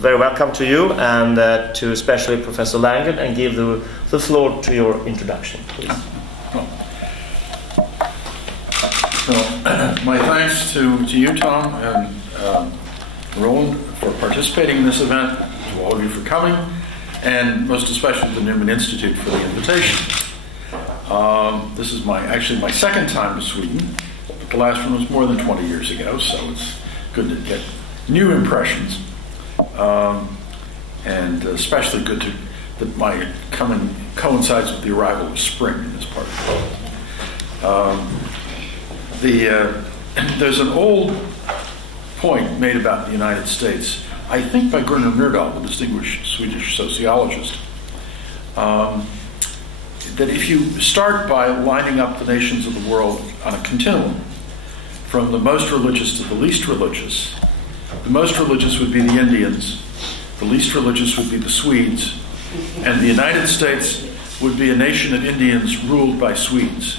very welcome to you and to especially Professor Langan, and give the floor to your introduction, please. My thanks to you, Tom, and Roland for participating in this event, to all of you for coming, and most especially the Newmaninstitutet for the invitation. This is actually my second time to Sweden. The last one was more than 20 years ago, so it's good to get new impressions, and especially good that my coming coincides with the arrival of spring in this part of the world. There's an old point made about the United States, I think by Gunnar Myrdal, the distinguished Swedish sociologist, that if you start by lining up the nations of the world on a continuum, from the most religious to the least religious, the most religious would be the Indians, the least religious would be the Swedes, and the United States would be a nation of Indians ruled by Swedes.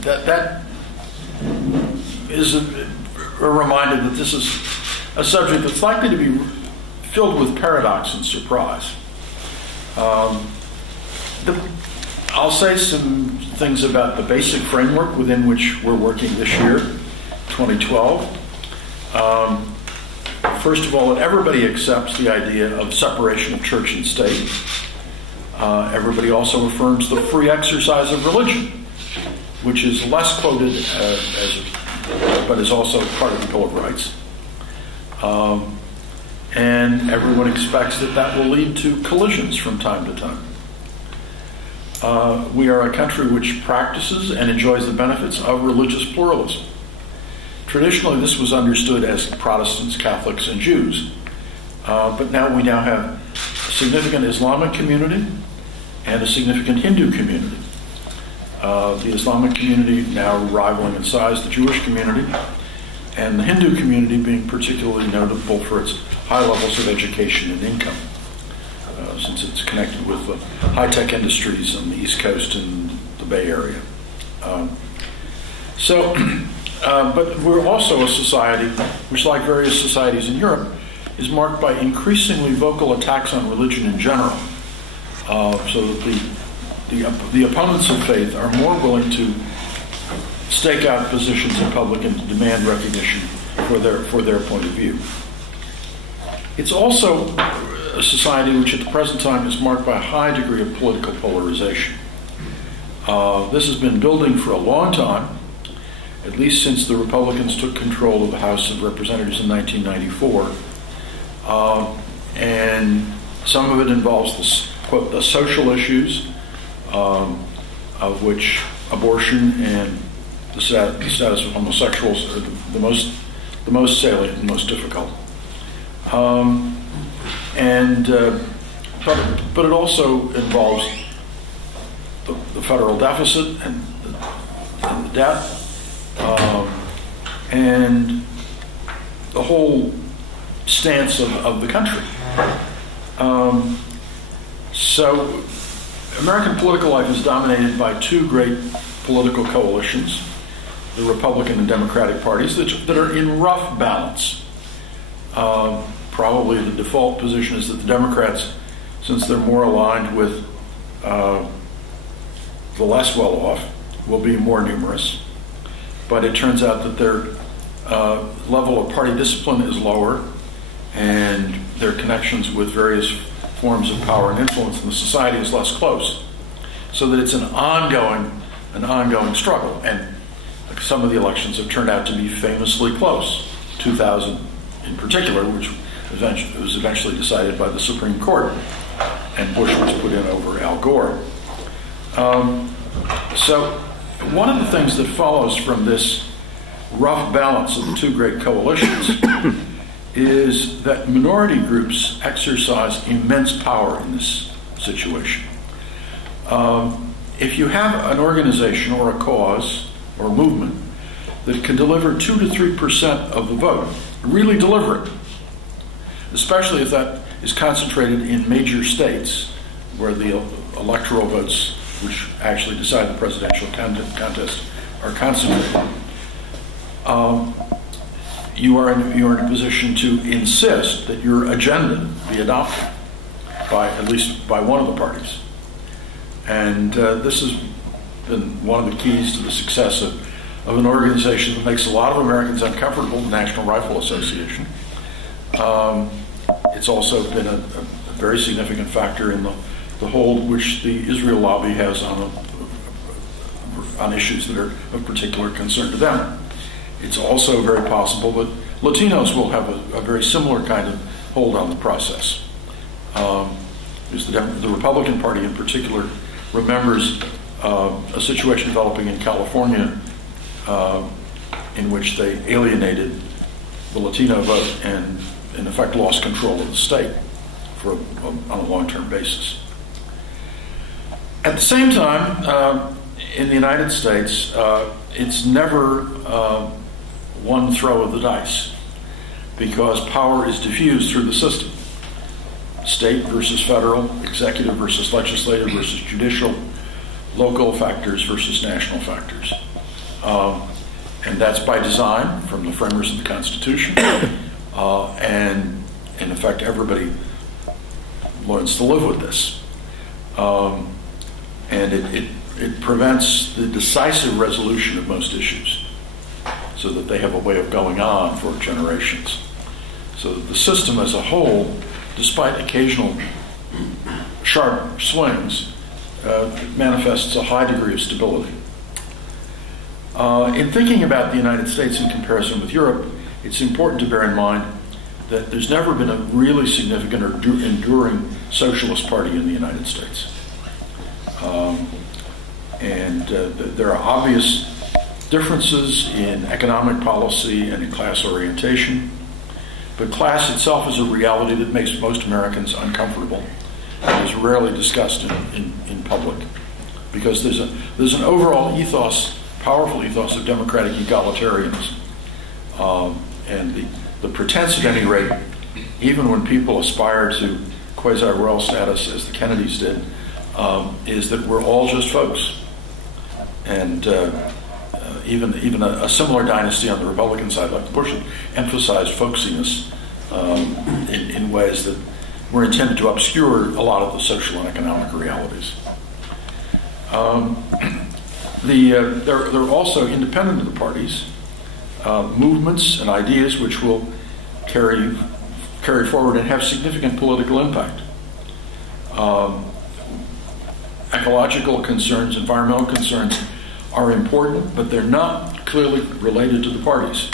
That is a reminder that this is a subject that's likely to be filled with paradox and surprise. I'll say some things about the basic framework within which we're working this year, 2012. First of all, everybody accepts the idea of separation of church and state. Everybody also affirms the free exercise of religion, which is less quoted, but is also part of the Bill of Rights. And everyone expects that will lead to collisions from time to time. We are a country which practices and enjoys the benefits of religious pluralism. Traditionally, this was understood as Protestants, Catholics, and Jews. But now we have a significant Islamic community and a significant Hindu community. The Islamic community now rivaling in size the Jewish community, and the Hindu community being particularly notable for its high levels of education and income, since it's connected with the high-tech industries on the East Coast and the Bay Area. But we're also a society which, like various societies in Europe, is marked by increasingly vocal attacks on religion in general, so that the opponents of faith are more willing to stake out positions in public and to demand recognition for their point of view. It's also a society which at the present time is marked by a high degree of political polarization. This has been building for a long time, at least since the Republicans took control of the House of Representatives in 1994. And some of it involves the social issues, of which abortion and the status of homosexuals are the most salient and most difficult. But it also involves the federal deficit and the debt, and the whole stance of the country. So American political life is dominated by two great political coalitions, the Republican and Democratic parties, that are in rough balance. Probably the default position is that the Democrats, since they're more aligned with the less well-off, will be more numerous. But it turns out that their level of party discipline is lower, and their connections with various forms of power and influence in the society is less close. So that it's an ongoing struggle. And some of the elections have turned out to be famously close. 2000 in particular, which was eventually decided by the Supreme Court, and Bush was put in over Al Gore. So one of the things that follows from this rough balance of the two great coalitions is that minority groups exercise immense power in this situation. If you have an organization or a cause or a movement that can deliver 2 to 3% of the vote, really deliver it, especially if that is concentrated in major states where the electoral votes, which actually decide the presidential contest, are concentrated. you are in a position to insist that your agenda be adopted by at least by one of the parties. And this has been one of the keys to the success of an organization that makes a lot of Americans uncomfortable, the National Rifle Association. It's also been a very significant factor in the hold which the Israel lobby has on issues that are of particular concern to them. It's also very possible that Latinos will have a very similar kind of hold on the process. Because the Republican Party in particular remembers a situation developing in California in which they alienated the Latino vote and in effect lost control of the state on a long-term basis. At the same time, in the United States, it's never one throw of the dice, because power is diffused through the system. State versus federal, executive versus legislative versus judicial, local factors versus national factors. And that's by design from the framers of the Constitution. And in effect, everybody learns to live with this. And it prevents the decisive resolution of most issues, so that they have a way of going on for generations. So that the system as a whole, despite occasional sharp swings, manifests a high degree of stability. In thinking about the United States in comparison with Europe, it's important to bear in mind that there's never been a really significant or enduring socialist party in the United States. There are obvious differences in economic policy and in class orientation, but class itself is a reality that makes most Americans uncomfortable and is rarely discussed in public, because there's an overall ethos, powerful ethos of democratic egalitarianism, and the pretense, at any rate, even when people aspire to quasi-royal status as the Kennedys did, is that we're all just folks. And even a similar dynasty on the Republican side, like the Bush, emphasized folksiness in ways that were intended to obscure a lot of the social and economic realities. There are also, independent of the parties, movements and ideas which will carry forward and have significant political impact. Ecological concerns, environmental concerns are important, but they're not clearly related to the parties.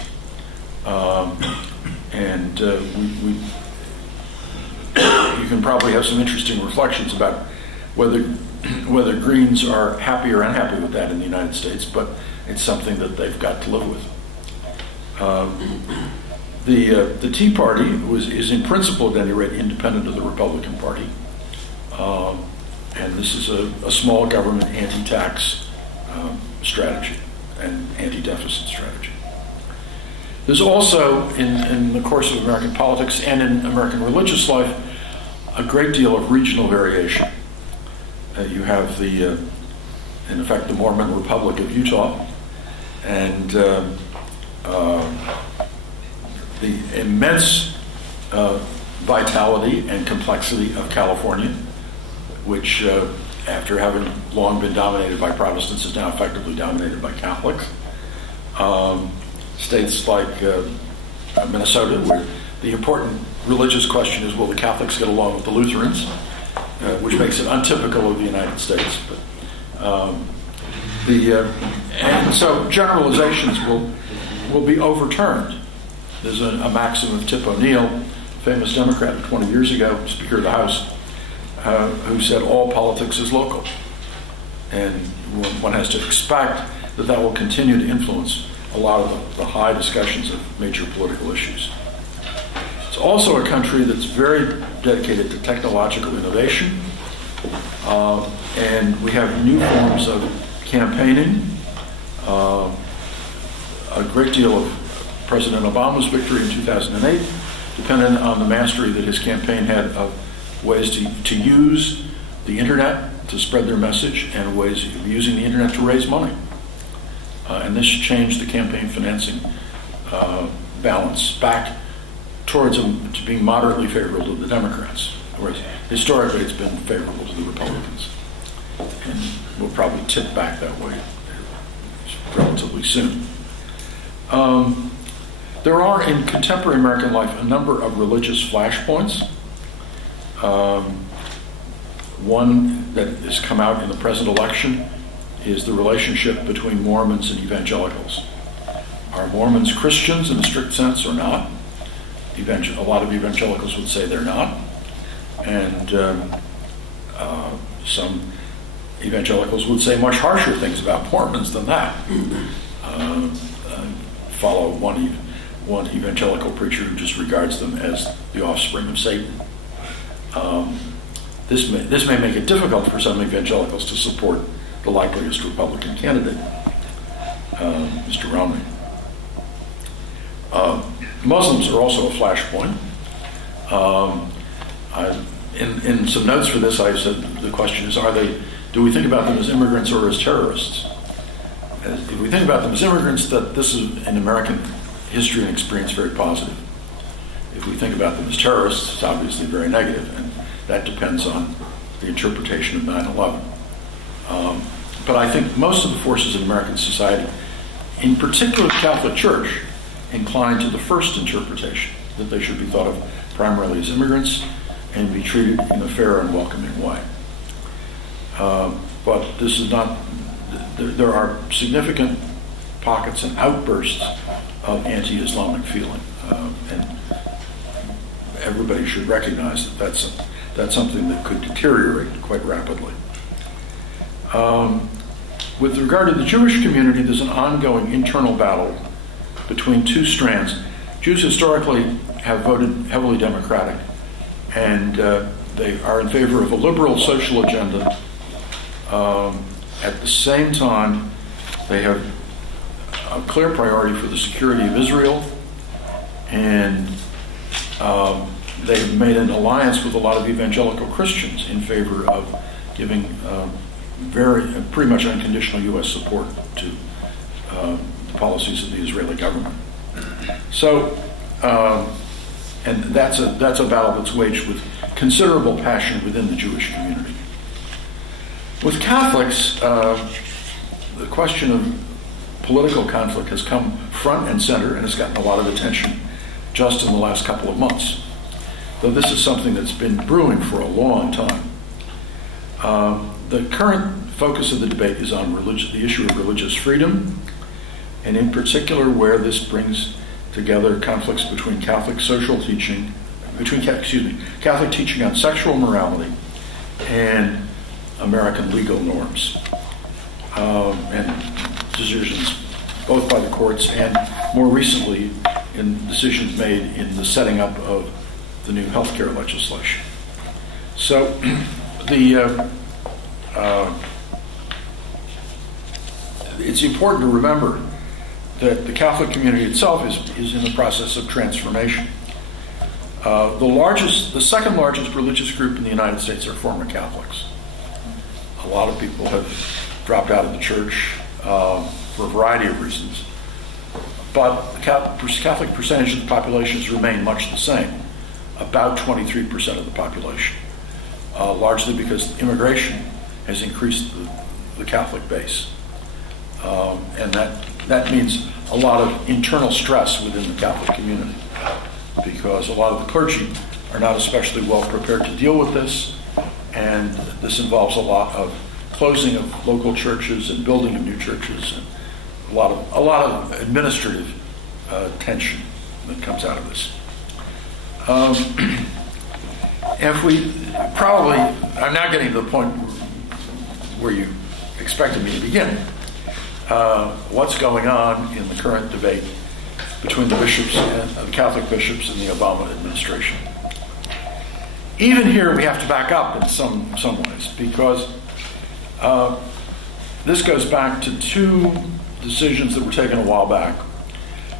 You can probably have some interesting reflections about whether Greens are happy or unhappy with that in the United States, but it's something that they've got to live with. The Tea Party is in principle, at any rate, independent of the Republican Party. And this is a small government anti-tax strategy and anti-deficit strategy. There's also, in the course of American politics and in American religious life, a great deal of regional variation. You have in effect, the Mormon Republic of Utah, and the immense vitality and complexity of California, which, after having long been dominated by Protestants, is now effectively dominated by Catholics. States like Minnesota, where the important religious question is, will the Catholics get along with the Lutherans, which makes it untypical of the United States. And so generalizations will be overturned. There's a maxim of Tip O'Neill, famous Democrat 20 years ago, Speaker of the House, who said all politics is local. And one has to expect that will continue to influence a lot of the high discussions of major political issues. It's also a country that's very dedicated to technological innovation, and we have new forms of campaigning. A great deal of President Obama's victory in 2008 depended on the mastery that his campaign had of ways to use the internet to spread their message and ways of using the internet to raise money. And this changed the campaign financing balance back towards to being moderately favorable to the Democrats, whereas historically it's been favorable to the Republicans. And we'll probably tip back that way relatively soon. There are, in contemporary American life, a number of religious flashpoints. One that has come out in the present election is the relationship between Mormons and evangelicals. Are Mormons Christians in a strict sense or not? A lot of evangelicals would say they're not. And some evangelicals would say much harsher things about Mormons than that. Follow one evangelical preacher who just regards them as the offspring of Satan. This may make it difficult for some evangelicals to support the likeliest Republican candidate, Mr. Romney. Muslims are also a flashpoint. In some notes for this, I said the question is, do we think about them as immigrants or as terrorists? If we think about them as immigrants, that this is in American history and experience very positive. If we think about them as terrorists, it's obviously very negative, and that depends on the interpretation of 9/11. But I think most of the forces in American society, in particular the Catholic Church, incline to the first interpretation, that they should be thought of primarily as immigrants and be treated in a fair and welcoming way. But this is not, there are significant pockets and outbursts of anti-Islamic feeling, and everybody should recognize that that's something that could deteriorate quite rapidly. With regard to the Jewish community, there's an ongoing internal battle between two strands. Jews historically have voted heavily Democratic, and they are in favor of a liberal social agenda. At the same time, they have a clear priority for the security of Israel, and they've made an alliance with a lot of evangelical Christians in favor of giving pretty much unconditional U.S. support to the policies of the Israeli government. So, and that's a battle that's waged with considerable passion within the Jewish community. With Catholics, the question of political conflict has come front and center and has gotten a lot of attention just in the last couple of months, though this is something that's been brewing for a long time. The current focus of the debate is on the issue of religious freedom, and in particular where this brings together conflicts between Catholic social teaching, Catholic teaching on sexual morality and American legal norms, and decisions both by the courts and more recently in decisions made in the setting up of the new healthcare legislation. So it's important to remember that the Catholic community itself is in the process of transformation. The second largest religious group in the United States are former Catholics. A lot of people have dropped out of the church for a variety of reasons, but the Catholic percentage of the population has remained much the same, about 23% of the population, largely because immigration has increased the Catholic base. And that means a lot of internal stress within the Catholic community, because a lot of the clergy are not especially well prepared to deal with this, and this involves a lot of closing of local churches and building of new churches, and a lot of administrative tension that comes out of this. I'm now getting to the point where you expected me to begin. What's going on in the current debate between the bishops and the Catholic bishops and the Obama administration? Even here, we have to back up in some ways, because this goes back to two decisions that were taken a while back.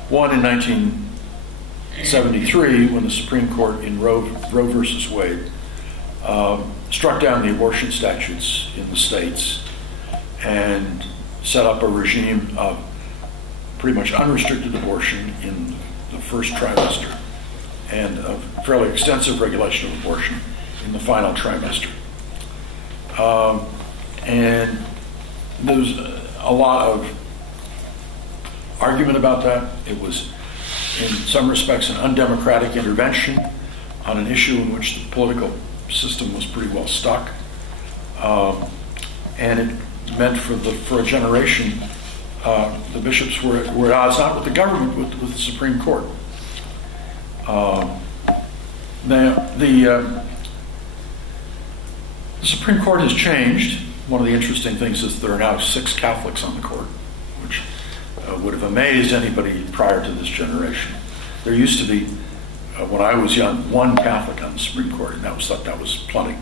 One in 1973, when the Supreme Court in Roe versus Wade struck down the abortion statutes in the states and set up a regime of pretty much unrestricted abortion in the first trimester, and a fairly extensive regulation of abortion in the final trimester. And there's a lot of argument about that. It was, in some respects, an undemocratic intervention on an issue in which the political system was pretty well stuck. And it meant for a generation, the bishops were at odds not with the government, but with the Supreme Court. Now, the Supreme Court has changed. One of the interesting things is there are now 6 Catholics on the court, which would have amazed anybody prior to this generation. There used to be, when I was young, 1 Catholic on the Supreme Court, and that was plenty.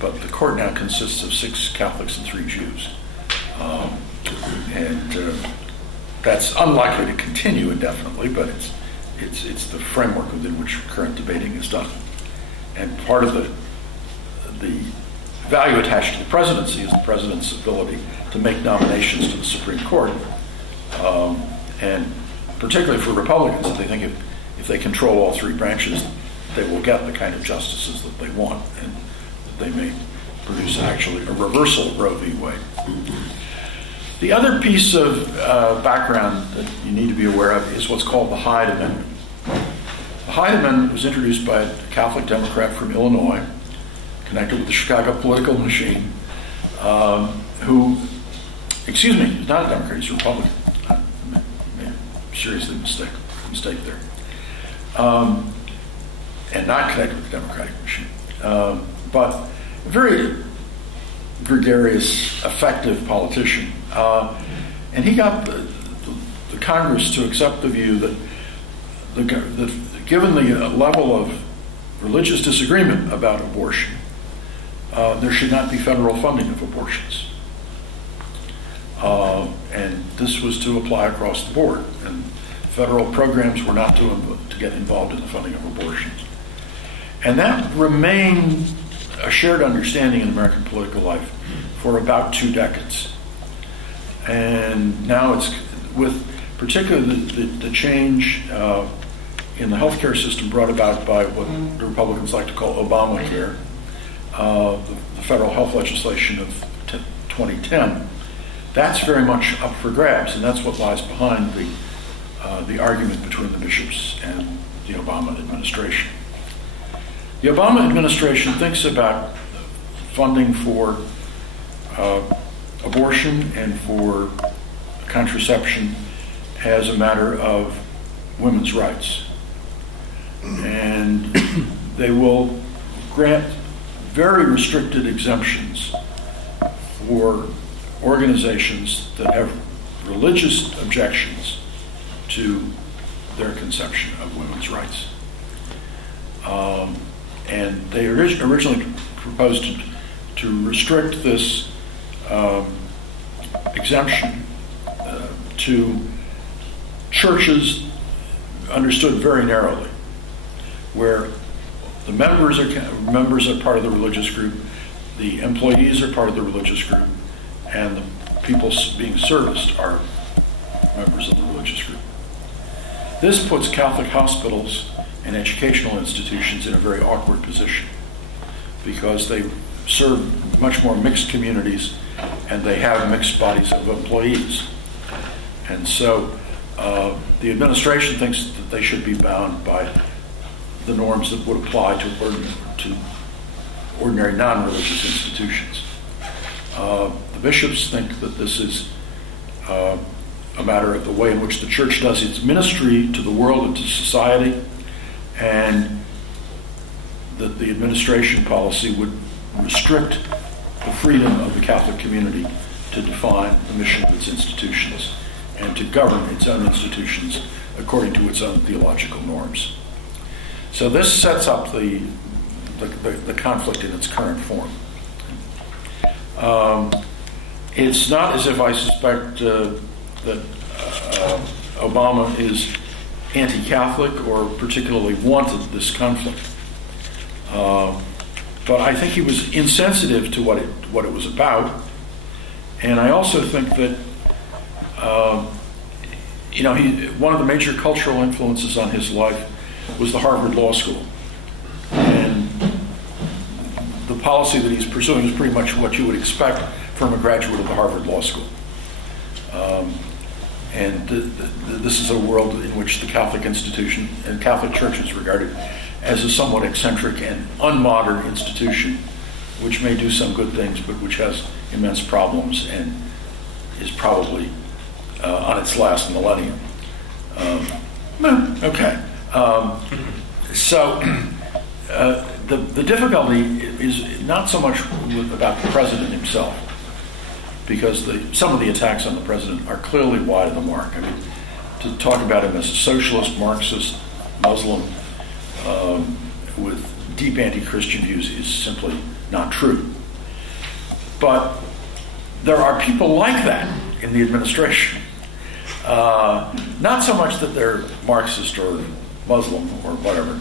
But the court now consists of 6 Catholics and 3 Jews. That's unlikely to continue indefinitely, but it's the framework within which current debating is done. And part of the value attached to the presidency is the president's ability to make nominations to the Supreme Court. And particularly for Republicans, they think if they control all 3 branches, they will get the kind of justices that they want, and that they may produce actually a reversal of Roe v. Wade. The other piece of background that you need to be aware of is what's called the Hyde Amendment. The Hyde Amendment was introduced by a Catholic Democrat from Illinois, connected with the Chicago political machine, he's not a Democrat, he's a Republican. I made a seriously mistake there. And not connected with the Democratic machine. But a very gregarious, effective politician. And he got the Congress to accept the view that given the level of religious disagreement about abortion, there should not be federal funding of abortions. And this was to apply across the board. And federal programs were not to get involved in the funding of abortions. And that remained a shared understanding in American political life for about 2 decades. And now it's, with particularly the change in the healthcare system brought about by what the Republicans like to call Obamacare, the federal health legislation of 2010, that's very much up for grabs, and that's what lies behind the argument between the bishops and the Obama administration. The Obama administration thinks about funding for abortion and for contraception as a matter of women's rights. And they will grant very restricted exemptions for organizations that have religious objections to their conception of women's rights. And they originally proposed to restrict this exemption to churches understood very narrowly, where the members are part of the religious group, the employees are part of the religious group, and the people being serviced are members of the religious group. This puts Catholic hospitals and educational institutions in a very awkward position because they serve much more mixed communities and they have mixed bodies of employees. And so the administration thinks that they should be bound by the norms that would apply to ordinary non-religious institutions. The bishops think that this is a matter of the way in which the church does its ministry to the world and to society, and that the administration policy would restrict the freedom of the Catholic community to define the mission of its institutions and to govern its own institutions according to its own theological norms. So this sets up the conflict in its current form. It's not as if I suspect that Obama is anti-Catholic or particularly wanted this conflict. But I think he was insensitive to what it was about. And I also think that you know, one of the major cultural influences on his life was the Harvard Law School. And the policy that he's pursuing is pretty much what you would expect from a graduate of the Harvard Law School. This is a world in which the Catholic institution and Catholic Church is regarded as a somewhat eccentric and unmodern institution, which may do some good things, but which has immense problems and is probably on its last millennium. Okay. The difficulty is not so much about the president himself, because some of the attacks on the president are clearly wide of the mark. I mean, to talk about him as a socialist, Marxist, Muslim, with deep anti-Christian views is simply not true. But there are people like that in the administration. Not so much that they're Marxist or Muslim or whatever,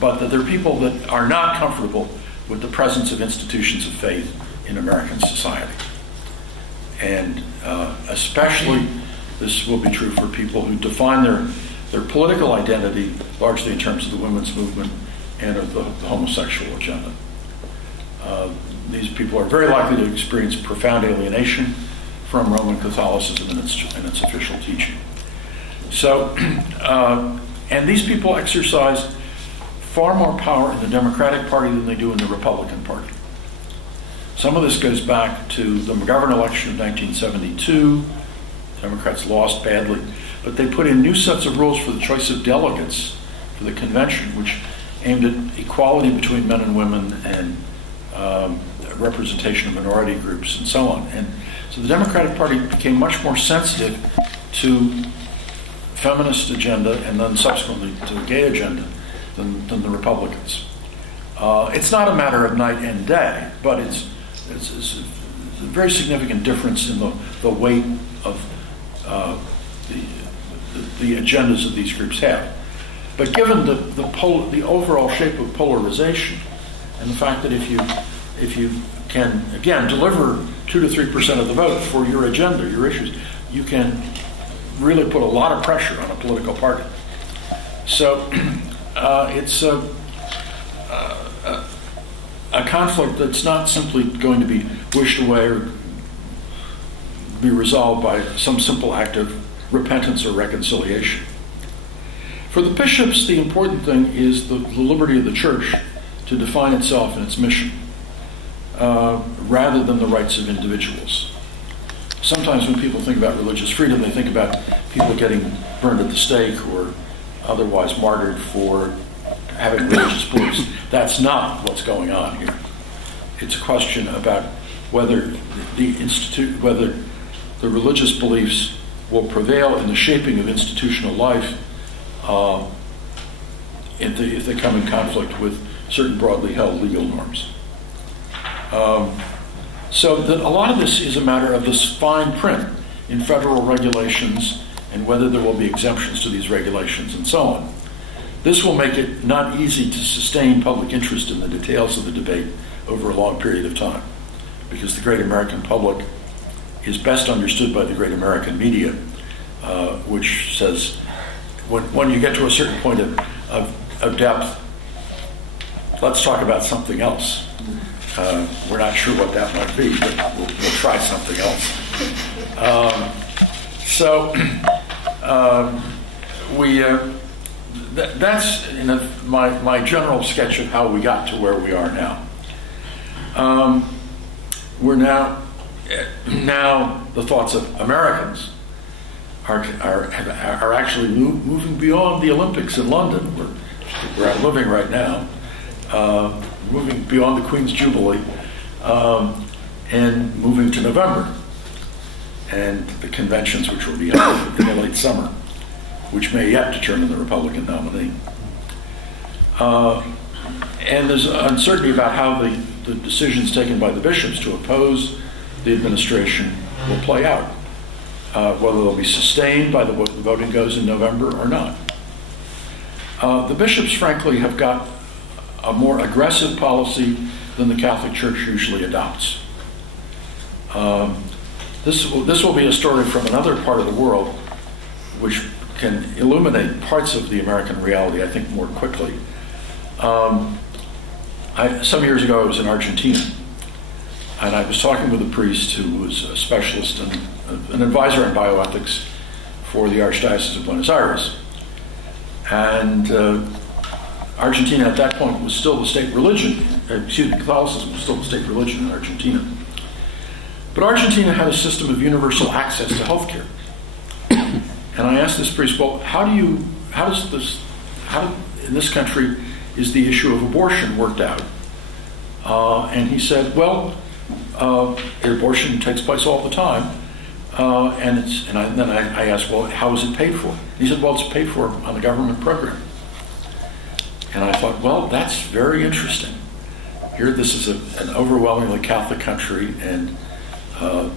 but that they're people that are not comfortable with the presence of institutions of faith in American society. And especially this will be true for people who define their political identity largely in terms of the women's movement and of the homosexual agenda. These people are very likely to experience profound alienation from Roman Catholicism and its official teaching. So, and these people exercise far more power in the Democratic Party than they do in the Republican Party. Some of this goes back to the McGovern election of 1972. Democrats lost badly, but they put in new sets of rules for the choice of delegates for the convention, which aimed at equality between men and women and representation of minority groups and so on. And so the Democratic Party became much more sensitive to feminist agenda and then subsequently to the gay agenda than the Republicans. It's not a matter of night and day, but it's a very significant difference in the weight of the agendas that these groups have. But given the overall shape of polarization and the fact that if you can, again, deliver 2 to 3% of the vote for your agenda, your issues, you can really put a lot of pressure on a political party. So it's a conflict that's not simply going to be wished away or be resolved by some simple act of repentance or reconciliation. For the bishops, the important thing is the liberty of the church to define itself and its mission, rather than the rights of individuals. Sometimes when people think about religious freedom, they think about people getting burned at the stake or otherwise martyred for having religious beliefs. That's not what's going on here. It's a question about whether the religious beliefs will prevail in the shaping of institutional life if they come in conflict with certain broadly held legal norms. So that a lot of this is a matter of this fine print in federal regulations and whether there will be exemptions to these regulations and so on. This will make it not easy to sustain public interest in the details of the debate over a long period of time, because the great American public is best understood by the great American media, which says when you get to a certain point of depth, let's talk about something else. We're not sure what that might be, but we'll try something else. That's my general sketch of how we got to where we are now. We're now the thoughts of Americans are actually moving beyond the Olympics in London, where I'm living right now, moving beyond the Queen's Jubilee, and moving to November, and the conventions which will be held in the late summer, which may yet determine the Republican nominee. And there's uncertainty about how the decisions taken by the bishops to oppose the administration will play out, whether they'll be sustained by the way the voting goes in November or not. The bishops, frankly, have got a more aggressive policy than the Catholic Church usually adopts. This will be a story from another part of the world which can illuminate parts of the American reality, I think, more quickly. Some years ago, I was in Argentina, and I was talking with a priest who was a specialist and an advisor on bioethics for the Archdiocese of Buenos Aires. And Argentina at that point was still the state religion, Catholicism was still the state religion in Argentina. But Argentina had a system of universal access to healthcare. And I asked this priest, well, in this country is the issue of abortion worked out? And he said, well, abortion takes place all the time. Then I asked, well, how is it paid for? He said, well, it's paid for on the government program. And I thought, well, that's very interesting. Here, this is an overwhelmingly Catholic country, and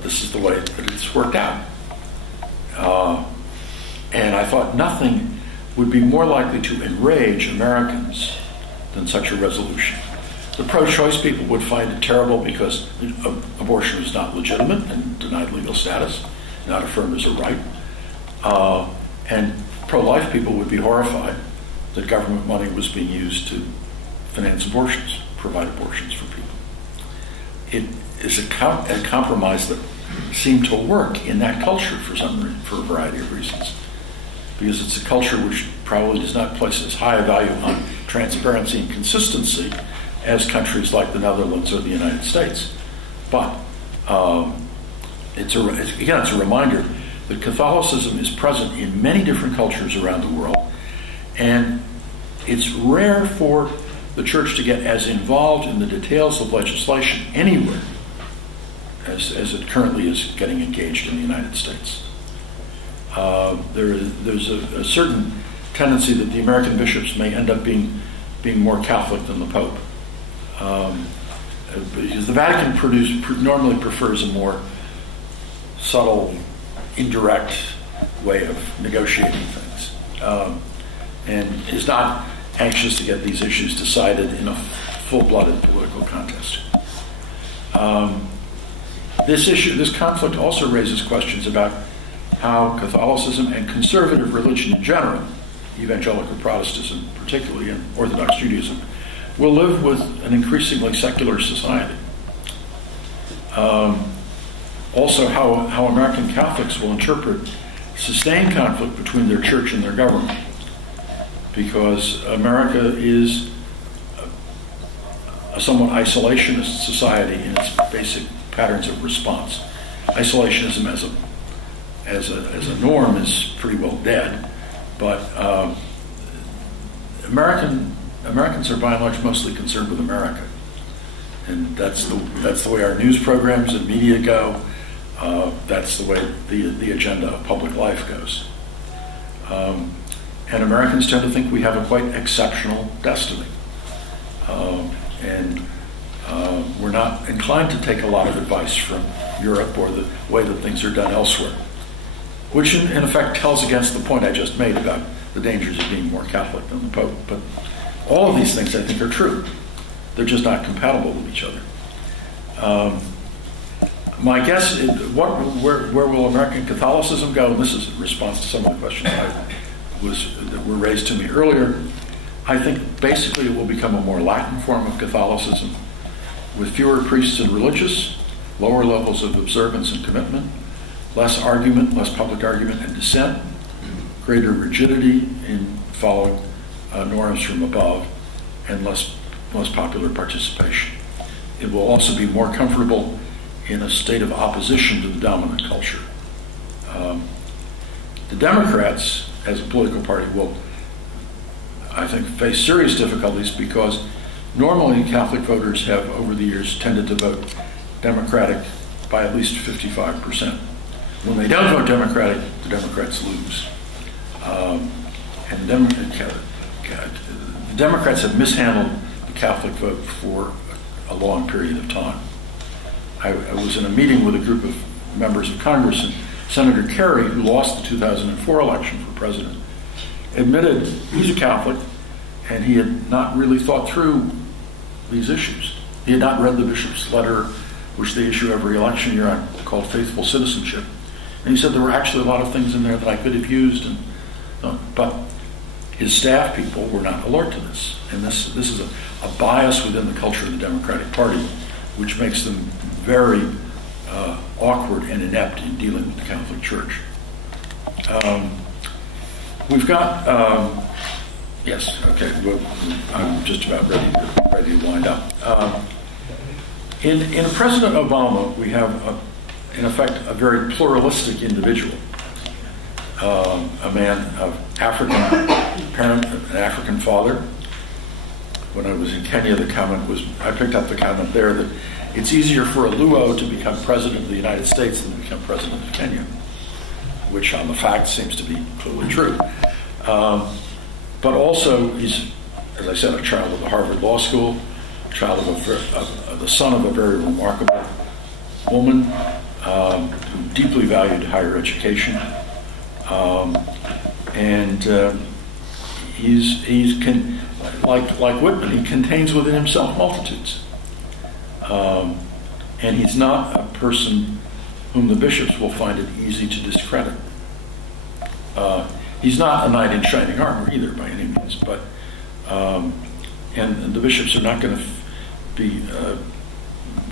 this is the way that it's worked out. And I thought nothing would be more likely to enrage Americans than such a resolution. The pro-choice people would find it terrible because abortion is not legitimate and denied legal status, not affirmed as a right. And pro-life people would be horrified that government money was being used to finance abortions, provide abortions for people. It is a compromise that seemed to work in that culture for a variety of reasons. Because it's a culture which probably does not place as high a value on transparency and consistency as countries like the Netherlands or the United States. But it's a reminder that Catholicism is present in many different cultures around the world, and it's rare for the Church to get as involved in the details of legislation anywhere as it currently is getting engaged in the United States. There's a certain tendency that the American bishops may end up being more Catholic than the Pope. Because the Vatican normally prefers a more subtle, indirect way of negotiating things, and is not anxious to get these issues decided in a full-blooded political contest. This conflict also raises questions about how Catholicism and conservative religion in general, evangelical Protestantism particularly, and Orthodox Judaism, will live with an increasingly secular society. Also, how American Catholics will interpret sustained conflict between their church and their government, because America is a somewhat isolationist society in its basic patterns of response. Isolationism as a norm is pretty well dead, but Americans are by and large mostly concerned with America, and that's the way our news programs and media go. That's the way the agenda of public life goes. And Americans tend to think we have a quite exceptional destiny, and we're not inclined to take a lot of advice from Europe or the way that things are done elsewhere, which in effect tells against the point I just made about the dangers of being more Catholic than the Pope. But all of these things I think are true. They're just not compatible with each other. My guess is, where will American Catholicism go? And this is in response to some of the questions that were raised to me earlier. I think basically it will become a more Latin form of Catholicism, with fewer priests and religious, lower levels of observance and commitment, less argument, less public argument and dissent, greater rigidity in following norms from above, and less popular participation. It will also be more comfortable in a state of opposition to the dominant culture. The Democrats, as a political party, will, I think, face serious difficulties because normally Catholic voters have, over the years, tended to vote Democratic by at least 55%. When they don't vote Democratic, the Democrats lose. And the Democrats have mishandled the Catholic vote for a long period of time. I was in a meeting with a group of members of Congress, and Senator Kerry, who lost the 2004 election for president, admitted he's a Catholic and he had not really thought through these issues. He had not read the bishop's letter, which they issue every election year, called Faithful Citizenship. And he said there were actually a lot of things in there that I could have used, but his staff people were not alert to this. And this is a bias within the culture of the Democratic Party, which makes them very awkward and inept in dealing with the Catholic Church. We've got, yes, okay, well, I'm just about ready to wind up. In President Obama, we have, in effect, a very pluralistic individual. A man of African parent, an African father. When I was in Kenya, the comment was, I picked up the comment there that it's easier for a Luo to become president of the United States than to become president of Kenya, which on the fact seems to be clearly true. But also, he's, as I said, a child of the Harvard Law School, child of the son of a very remarkable woman who deeply valued higher education. Like Whitman, he contains within himself multitudes. And he's not a person whom the bishops will find it easy to discredit. He's not a knight in shining armor either, by any means, but and the bishops are not going to be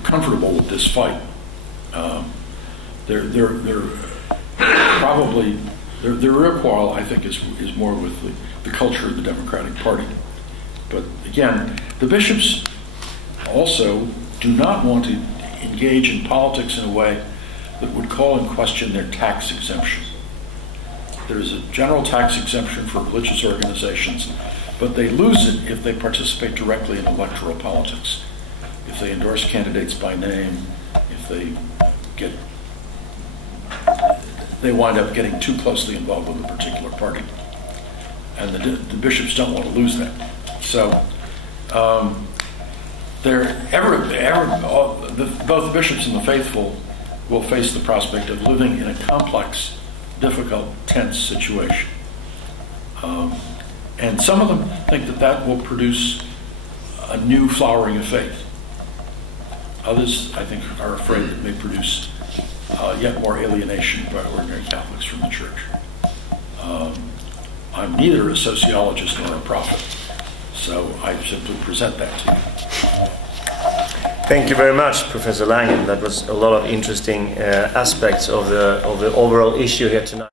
comfortable with this fight. They're probably their real quarrel, I think, is more with the culture of the Democratic Party. But again, the bishops also do not want to engage in politics in a way that would call in question their tax exemption. There is a general tax exemption for religious organizations, but they lose it if they participate directly in electoral politics. If they endorse candidates by name, if they wind up getting too closely involved with a particular party. And the bishops don't want to lose that. So both the bishops and the faithful will face the prospect of living in a complex, difficult, tense situation. And some of them think that will produce a new flowering of faith. Others, I think, are afraid it may produce yet more alienation by ordinary Catholics from the Church. I'm neither a sociologist nor a prophet, so I simply present that to you. Thank you very much, Professor Langan. That was a lot of interesting aspects of the overall issue here tonight.